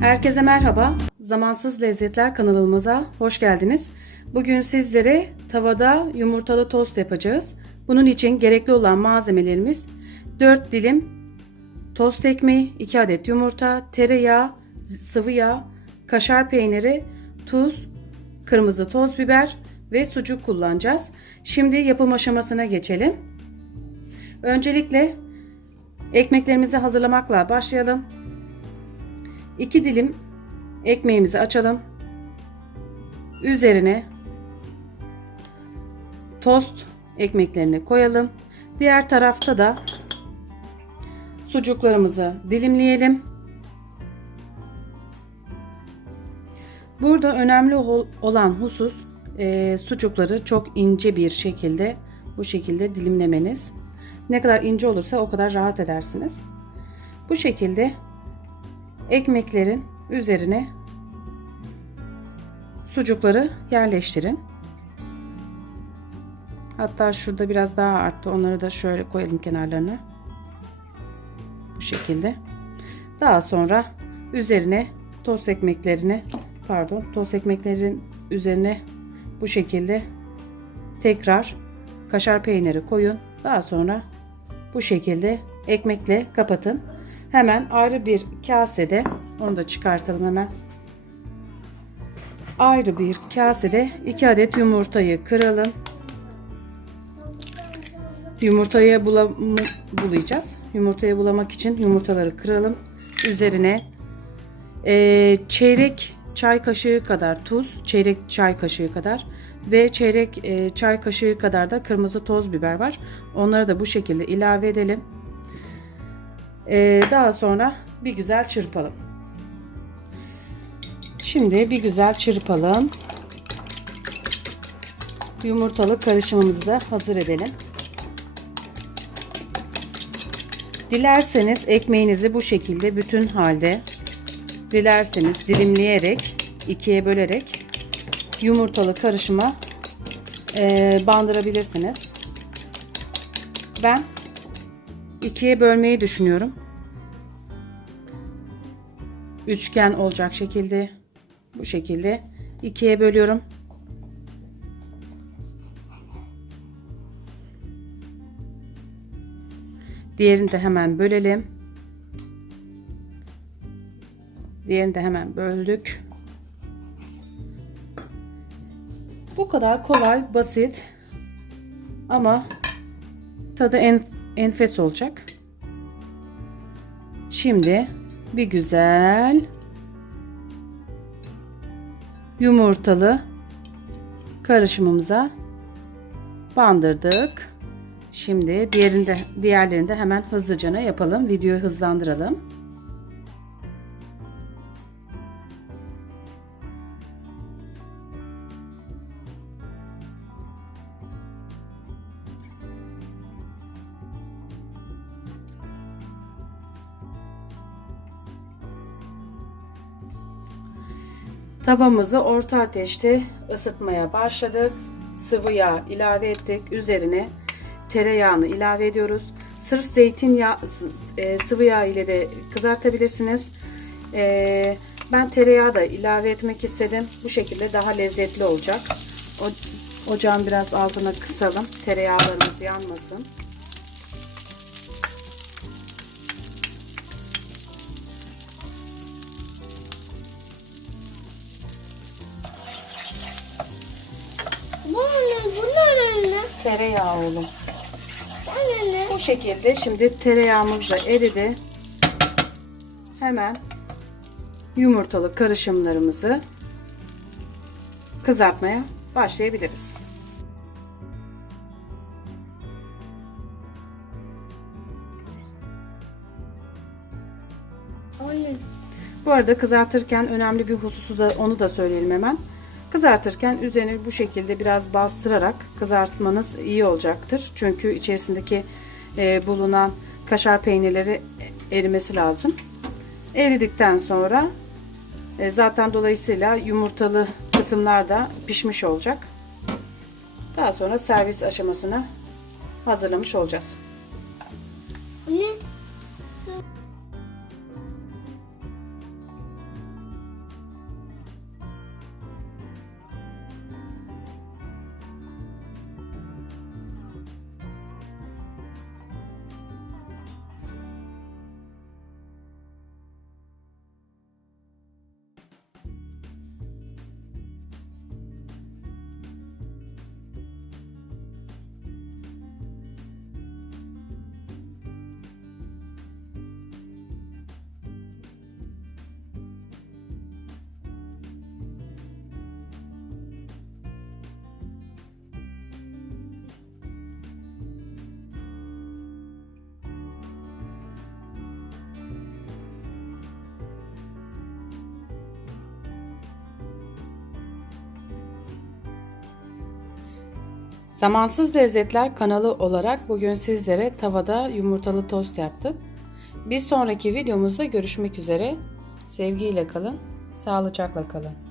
Herkese merhaba. Zamansız Lezzetler kanalımıza hoş geldiniz. Bugün sizlere tavada yumurtalı tost yapacağız. Bunun için gerekli olan malzemelerimiz 4 dilim tost ekmeği, 2 adet yumurta, tereyağı, sıvı yağ, kaşar peyniri, tuz, kırmızı toz biber ve sucuk kullanacağız. Şimdi yapım aşamasına geçelim. Öncelikle ekmeklerimizi hazırlamakla başlayalım. 2 dilim ekmeğimizi açalım. Üzerine tost ekmeklerini koyalım. Diğer tarafta da sucuklarımızı dilimleyelim. Burada önemli olan husus e, sucukları çok ince bir şekilde bu şekilde dilimlemeniz. Ne kadar ince olursa o kadar rahat edersiniz. Bu şekilde ekmeklerin üzerine sucukları yerleştirin. Hatta şurada biraz daha arttı. Onları da şöyle koyalım kenarlarına. Bu şekilde. Daha sonra üzerine toz ekmeklerini pardon toz ekmeklerin üzerine bu şekilde tekrar kaşar peyniri koyun. Daha sonra bu şekilde ekmekle kapatın. Hemen ayrı bir kasede onu da çıkartalım hemen. Ayrı bir kasede 2 adet yumurtayı kıralım. Yumurtayı bulam bulayacağız. Yumurtayı bulamak için yumurtaları kıralım. Üzerine e, çeyrek çay kaşığı kadar tuz, çeyrek çay kaşığı kadar ve çeyrek e, çay kaşığı kadar da kırmızı toz biber var. Onları da bu şekilde ilave edelim. E, daha sonra bir güzel çırpalım. Şimdi bir güzel çırpalım. Yumurtalı karışımımızı da hazır edelim. Dilerseniz ekmeğinizi bu şekilde bütün halde dilerseniz dilimleyerek ikiye bölerek yumurtalı karışıma e, bandırabilirsiniz. Ben ikiye bölmeyi düşünüyorum. Üçgen olacak şekilde bu şekilde ikiye bölüyorum. Diğerini de hemen bölelim. Diğerini de hemen böldük. Bu kadar kolay, basit ama tadı en, enfes olacak. Şimdi bir güzel yumurtalı karışımımıza bandırdık. Şimdi diğerinde diğerlerini de hemen hızlıca yapalım. Videoyu hızlandıralım. Tavamızı orta ateşte ısıtmaya başladık. Sıvı yağ ilave ettik. Üzerine tereyağını ilave ediyoruz. Sırf zeytinyağı e, sıvı yağ ile de kızartabilirsiniz. E, ben tereyağı da ilave etmek istedim. Bu şekilde daha lezzetli olacak. Ocağın biraz altına kısalım. Tereyağlarımız yanmasın. Tereyağı oğlum. Bu şekilde şimdi tereyağımız da eridi. Hemen yumurtalı karışımlarımızı kızartmaya başlayabiliriz. Bu arada kızartırken önemli bir hususu da onu da söyleyelim hemen. Kızartırken üzerine bu şekilde biraz bastırarak kızartmanız iyi olacaktır. Çünkü içerisindeki e, bulunan kaşar peynirleri erimesi lazım. Eridikten sonra e, zaten dolayısıyla yumurtalı kısımlar da pişmiş olacak. Daha sonra servis aşamasına hazırlamış olacağız. Anne. Zamansız Lezzetler kanalı olarak bugün sizlere tavada yumurtalı tost yaptık. Bir sonraki videomuzda görüşmek üzere. Sevgiyle kalın, sağlıcakla kalın.